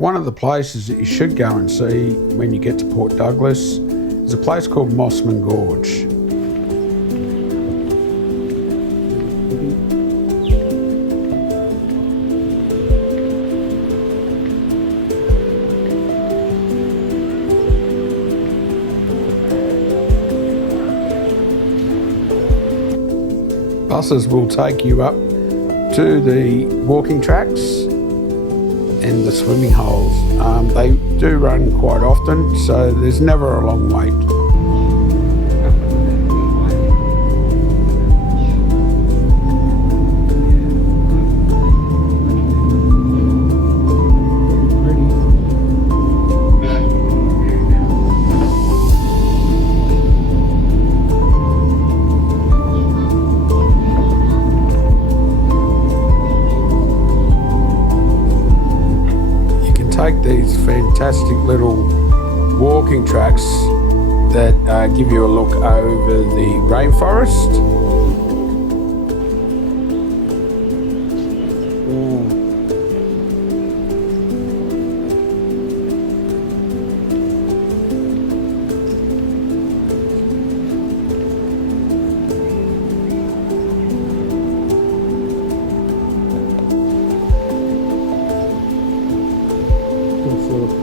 One of the places that you should go and see when you get to Port Douglas is a place called Mossman Gorge. Buses will take you up to the walking tracks and the swimming holes. They do run quite often, so there's never a long wait. Take these fantastic little walking tracks that give you a look over the rainforest.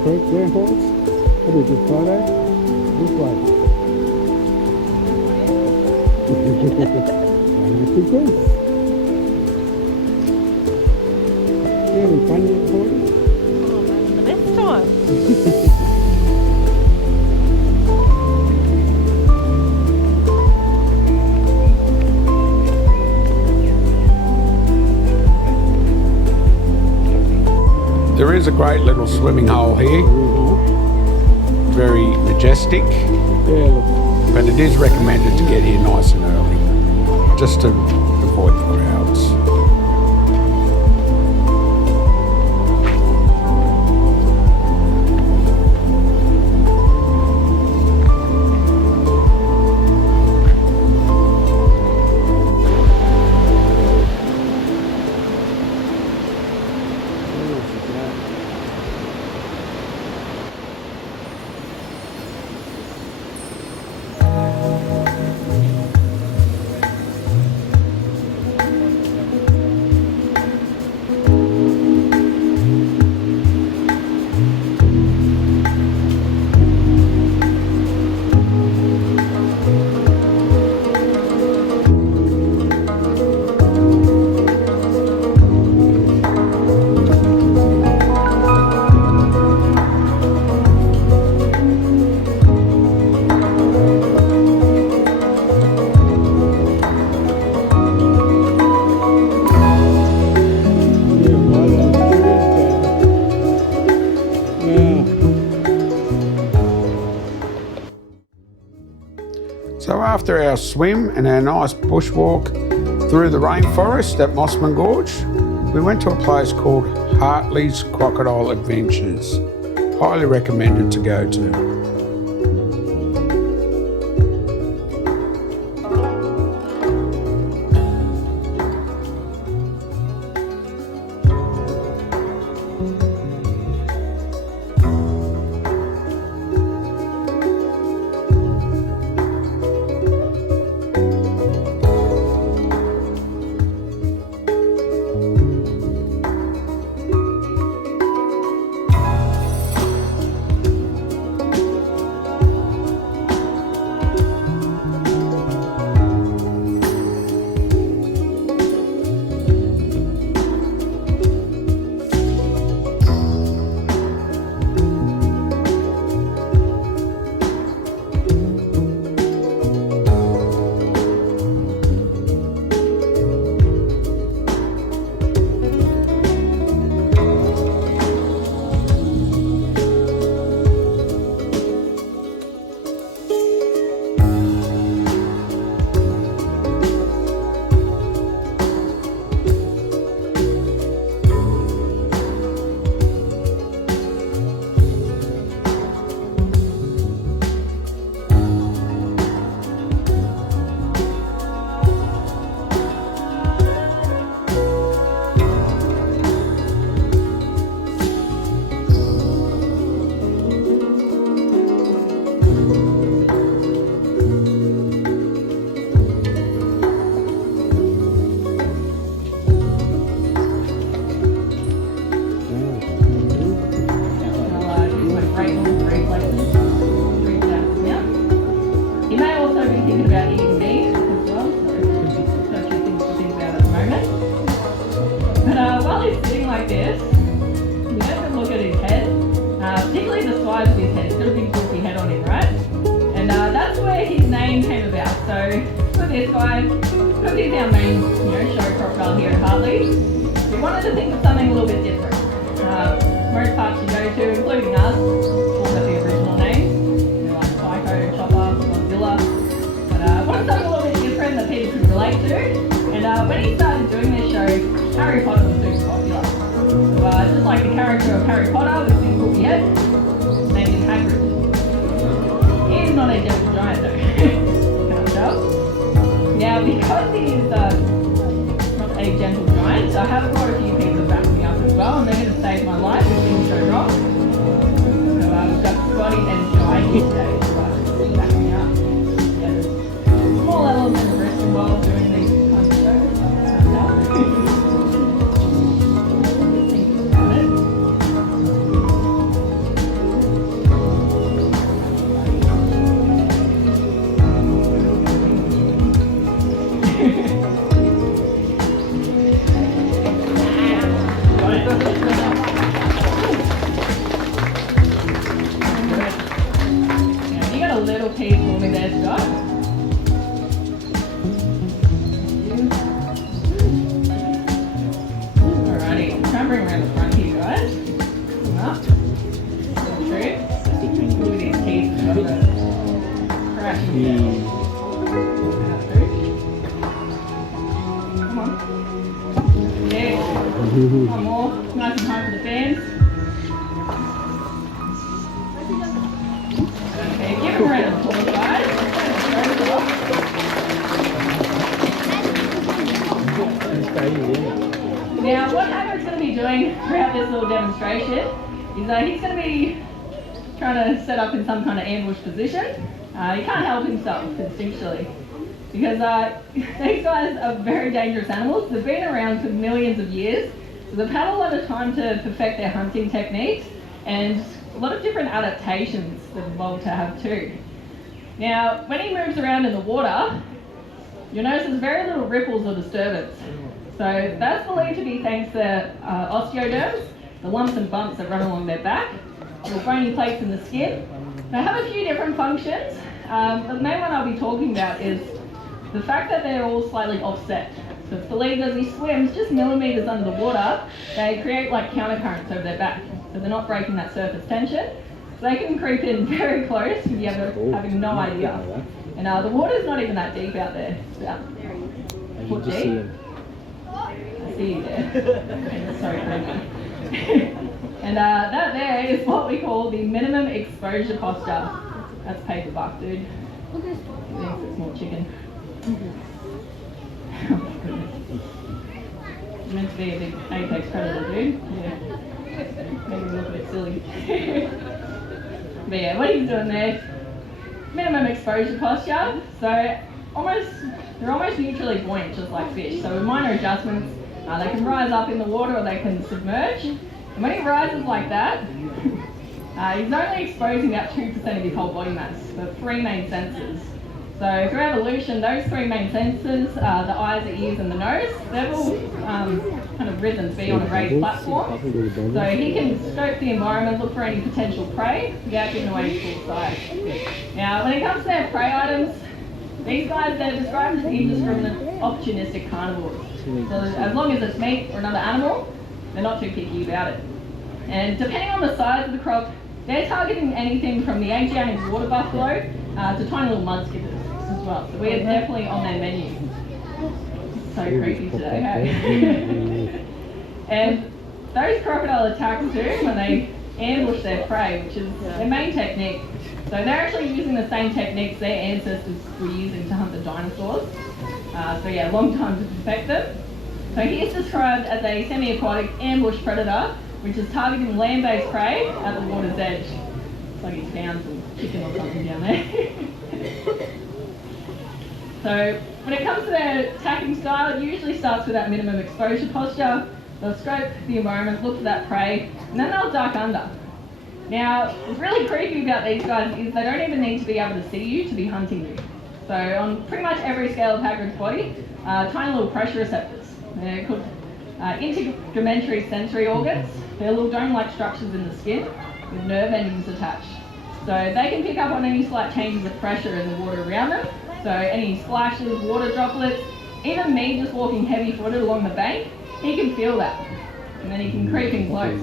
Croc there, folks. What is it, Friday? This way. You having fun yet, Cordy? Oh, I'm having the best time. There is a great little swimming hole here, very majestic, but it is recommended to get here nice and early, just to avoid the crowds. So after our swim and our nice bushwalk through the rainforest at Mossman Gorge, we went to a place called Hartley's Crocodile Adventures. Highly recommended to go to. And while he's sitting like this, you have to look at his head, particularly the size of his head. He's got a big goofy head on him, right? And that's where his name came about. So for this guy, because he's our main show crocodile here at Hartley, we wanted to think of something a little bit different. Most parks you go to, including us, all have the original names, like Psycho, Chopper, Godzilla. But wanted something a little bit different that people could relate to. And when he started doing this show, Harry Potter was super popular. So just like the character of Harry Potter with big goofy head, named him Hagrid. He's not a gentle giant though. Can't tell. Now because he's not a gentle giant, I have got a few people to back me up as well, and they're going to save my life if things go wrong. So we've got Scotty and Jai here today to back me up. Yeah, there's a small element of risk involved doing these kinds of shows. Think about it. You got a little piece for me there, Scott. Alrighty, try and bring around the front here, guys. Come up. Little trip. Look at these teeth. Got the crash in there. Come on. Yeah. One more. Nice and high for the fans. Okay, give him a round of applause, guys. Now, what Hagrid's going to be doing throughout this little demonstration is he's going to be trying to set up in some kind of ambush position. He can't help himself instinctually because these guys are very dangerous animals. They've been around for millions of years, so they've had a lot of time to perfect their hunting techniques and a lot of different adaptations that evolved to have too. Now, when he moves around in the water, you'll notice there's very little ripples or disturbance. So that's believed to be thanks to osteoderms, the lumps and bumps that run along their back, little bony plates in the skin. They have a few different functions. The main one I'll be talking about is the fact that they're all slightly offset. So it's believed as he swims just millimeters under the water, they create like countercurrents over their back. So they're not breaking that surface tension. So they can creep in very close with you having no idea. And the water's not even that deep out there. It's about a foot deep. I see you there. Sorry, Frankie. And that there is what we call the minimum exposure posture. That's paper buck, dude. He thinks it's more chicken. Oh my goodness. You're meant to be a big apex predator, dude. Yeah. Maybe a little bit silly. But yeah, what he's doing there, minimum exposure posture. So they're almost neutrally buoyant, just like fish. So with minor adjustments, they can rise up in the water or they can submerge. And when he rises like that, he's only exposing about 2% of his whole body mass for three main senses. So through evolution, those three main senses, the eyes, the ears and the nose, they've all kind of risen to be on a raised platform. So he can scope the environment, look for any potential prey without giving away his full size. Now when it comes to their prey items, these guys, they're described as indiscriminate, opportunistic carnivores. So as long as it's meat or another animal, they're not too picky about it. And depending on the size of the croc, they're targeting anything from the Asiatic water buffalo to tiny little mudskippers as well. So we're definitely on their menu. So creepy today, hey? And those crocodile attacks too, when they ambush their prey, which is their main technique. So they're actually using the same techniques their ancestors were using to hunt the dinosaurs. So yeah, long time to perfect them. So he's described as a semi-aquatic ambush predator, which is targeting land-based prey at the water's edge. It's like he's found some chicken or something down there. So when it comes to their attacking style, it usually starts with that minimum exposure posture. They'll scope the environment, look for that prey, and then they'll duck under. Now, what's really creepy about these guys is they don't even need to be able to see you to be hunting you. So on pretty much every scale of Hagrid's body, tiny little pressure receptors. They're called integumentary sensory organs. They're little dome-like structures in the skin with nerve endings attached. So they can pick up on any slight changes of pressure in the water around them. So any splashes, water droplets, even me just walking heavy-footed along the bank, he can feel that. And then he can creep in close.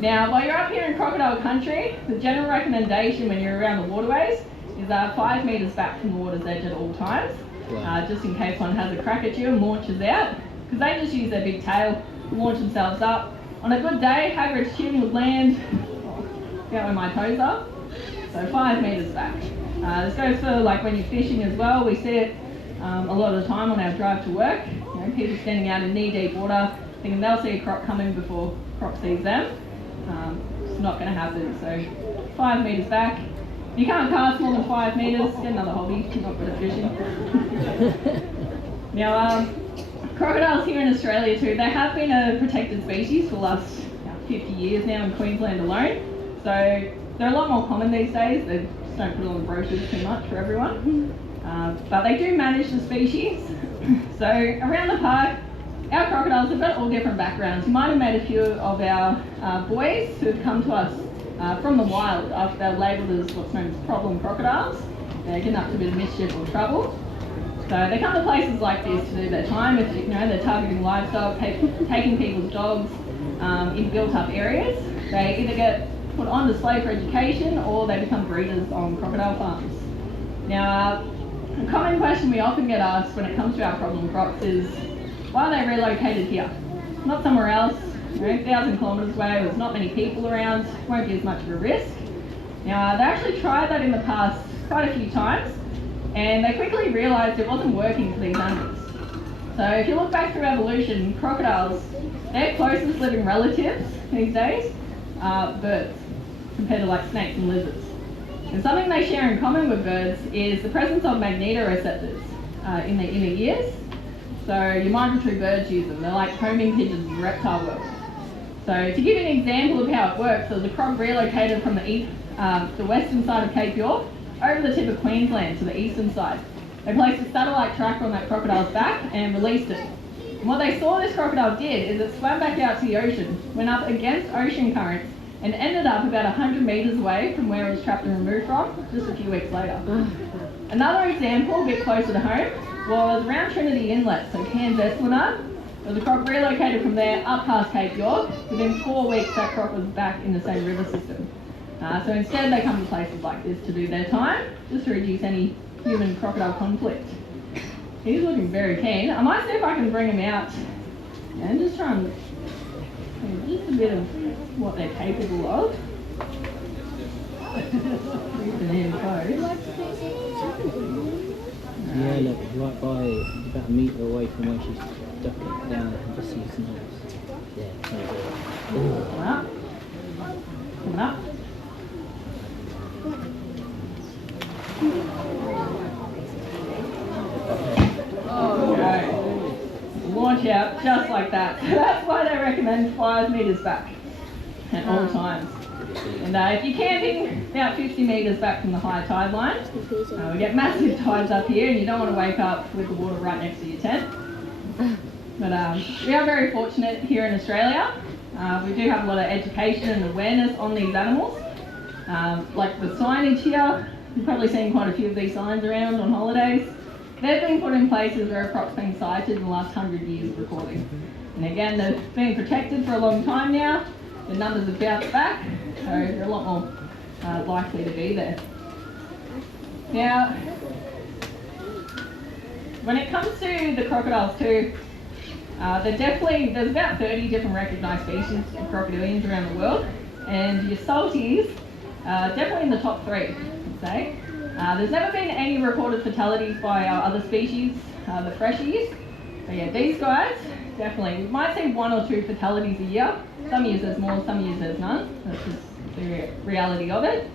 Now, while you're up here in crocodile country, the general recommendation when you're around the waterways is 5 metres back from the water's edge at all times, just in case one has a crack at you and launches out, because they just use their big tail to launch themselves up. On a good day, average chin would land about where my toes are, so 5 metres back. This goes for like when you're fishing as well. We see it a lot of the time on our drive to work. You know, people standing out in knee-deep water, thinking they'll see a croc coming before croc sees them. It's not going to happen. So 5 metres back. You can't cast more than 5 metres. Get another hobby. You're not good at fishing. Now, crocodiles here in Australia too. They have been a protected species for the last 50 years now in Queensland alone. So they're a lot more common these days. They just don't put it on the brochures too much for everyone. But they do manage the species. So around the park, our crocodiles have got all different backgrounds. You might have met a few of our boys who have come to us from the wild after they're labelled as what's known as problem crocodiles. They're getting up to a bit of mischief or trouble. So they come to places like this to do their time. If you know they're targeting livestock, taking people's dogs in built-up areas. They either get put on display for education or they become breeders on crocodile farms. Now, a common question we often get asked when it comes to our problem crocs is, why are they relocated here? Not somewhere else, 1,000 kilometres away, there's not many people around, won't be as much of a risk. Now, they actually tried that in the past quite a few times, and they quickly realised it wasn't working for these animals. So if you look back through evolution, crocodiles, their closest living relatives these days are birds, compared to like snakes and lizards. And something they share in common with birds is the presence of magnetoreceptors in their inner ears. So your migratory birds use them. They're like homing pigeons in the reptile world. So to give you an example of how it works, there was a croc relocated from the western side of Cape York over the tip of Queensland to the eastern side. They placed a satellite tracker on that crocodile's back and released it. And what they saw this crocodile did is it swam back out to the ocean, went up against ocean currents, and ended up about 100 metres away from where it was trapped and removed from just a few weeks later. Another example, a bit closer to home, was around Trinity Inlet, so Cairns Esplanade. There was a croc relocated from there up past Cape York. Within 4 weeks, that croc was back in the same river system. So instead, they come to places like this to do their time, just to reduce any human-crocodile conflict. He's looking very keen. I might see if I can bring him out and just try and just a bit of what they're capable of. Yeah, look, right by, about a metre away from where she's ducking down, I can just see his nose. Yeah, sounds good. Coming up. Coming up. Okay. Launch out just like that. So that's why they recommend 5 metres back at all times. And if you're camping about 50 metres back from the high tide line, we get massive tides up here and you don't want to wake up with the water right next to your tent. But we are very fortunate here in Australia. We do have a lot of education and awareness on these animals. Like the signage here, you've probably seen quite a few of these signs around on holidays. They've been put in places where a croc's been sighted in the last 100 years of recording. And again, they've been protected for a long time now. The numbers have bounced back, so they're a lot more likely to be there. Now, when it comes to the crocodiles too, there's about 30 different recognised species of crocodilians around the world, and your salties are definitely in the top 3, I'd say. There's never been any reported fatalities by our other species, the freshies. But yeah, these guys, definitely. We might see 1 or 2 fatalities a year. Some years there's more, some years there's none. That's just the reality of it.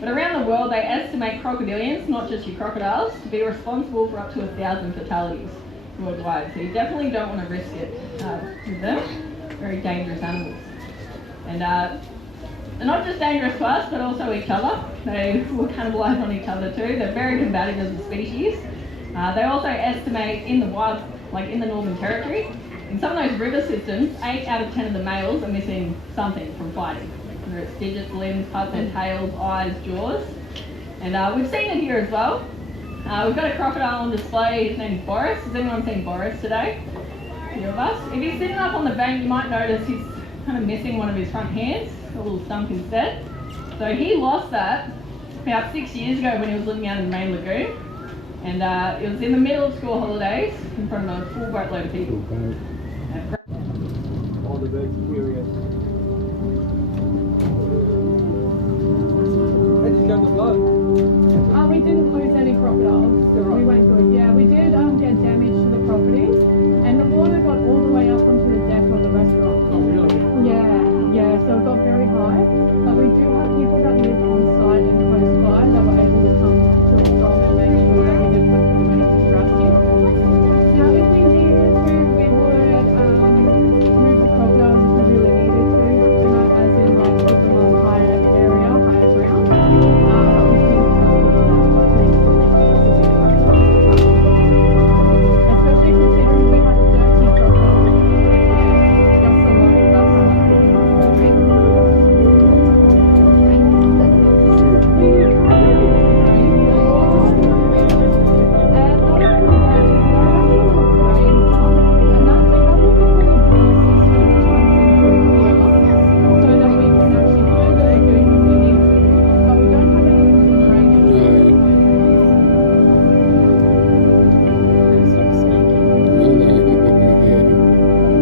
But around the world, they estimate crocodilians, not just your crocodiles, to be responsible for up to 1,000 fatalities worldwide. So you definitely don't want to risk it with them. Very dangerous animals. And they're not just dangerous to us, but also each other. They will cannibalise on each other too. They're very combative as a species. They also estimate in the wild like in the Northern Territory. In some of those river systems, 8 out of 10 of the males are missing something from fighting. Whether it's digits, limbs, parts of their tails, eyes, jaws. And we've seen it here as well. We've got a crocodile on display. His name's Boris. Has anyone seen Boris today? A few of us. If he's sitting up on the bank, you might notice he's kind of missing one of his front hands, a little stump instead. So he lost that about 6 years ago when he was living out in the main lagoon. And it was in the middle of school holidays in front of a full boatload of people. All the birds are curious. Where did you go to the float? We didn't lose any crocodiles. We went good. Yeah, we did get damage to the properties, and the water got all the way up onto the deck of the restaurant. Oh, really? Yeah, so it got very high. But we do have people that live on site and close by that were able to come to and from and make sure that we didn't have to do anything drastic. Now, if we needed to, we would move the crocodiles if we really needed to, and that as in like put them on a higher area, higher ground. Especially considering we have 30 crocodiles. That's a lot.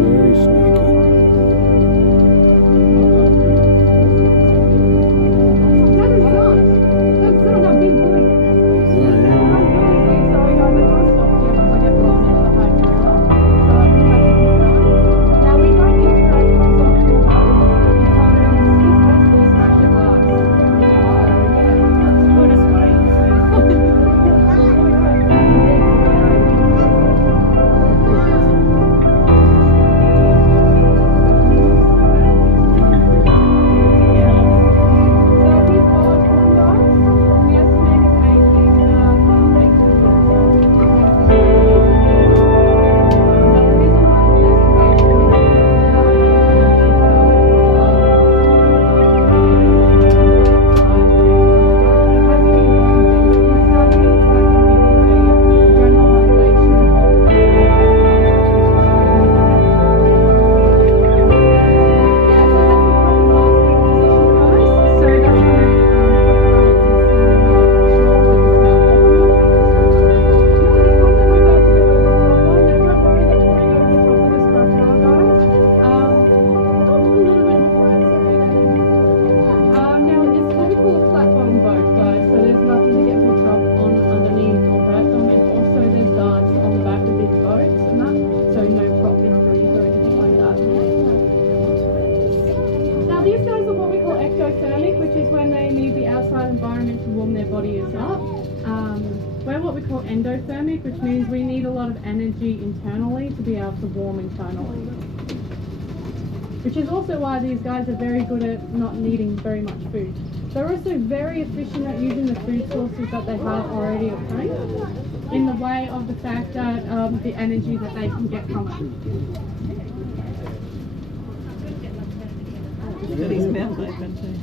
Very sneaky. That's not a big bully. Yeah. Sorry guys, I can't stop here because I get blown into the high river. So I just have to keep going. Now we don't interact with them too much because he's mostly smash your glass. We're what we call endothermic, which means we need a lot of energy internally to be able to warm internally. Which is also why these guys are very good at not needing very much food. They're also very efficient at using the food sources that they have already obtained in the way of the fact that the energy that they can get from it. He's got his mouth open too.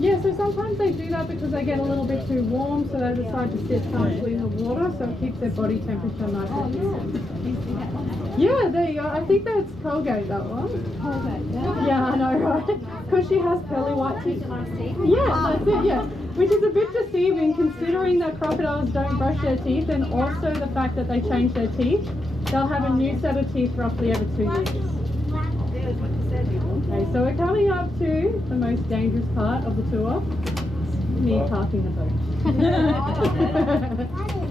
Yeah, so sometimes they do that because they get a little bit too warm, so they decide to sit partially in the water, so it keeps their body temperature nice and decent. Yeah, there you go. I think that's Colgate, that one. Colgate, yeah, I know, right? Because she has pearly white teeth. Yeah, that's it, yeah. Which is a bit deceiving considering that crocodiles don't brush their teeth, and also the fact that they change their teeth. They'll have a new set of teeth roughly every 2 years. Okay, so we're coming up to the most dangerous part of the tour, me parking the boat.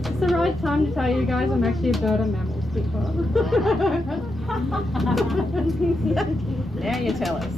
It's the right time to tell you guys I'm actually a bird and mammal speaker. Now you tell us.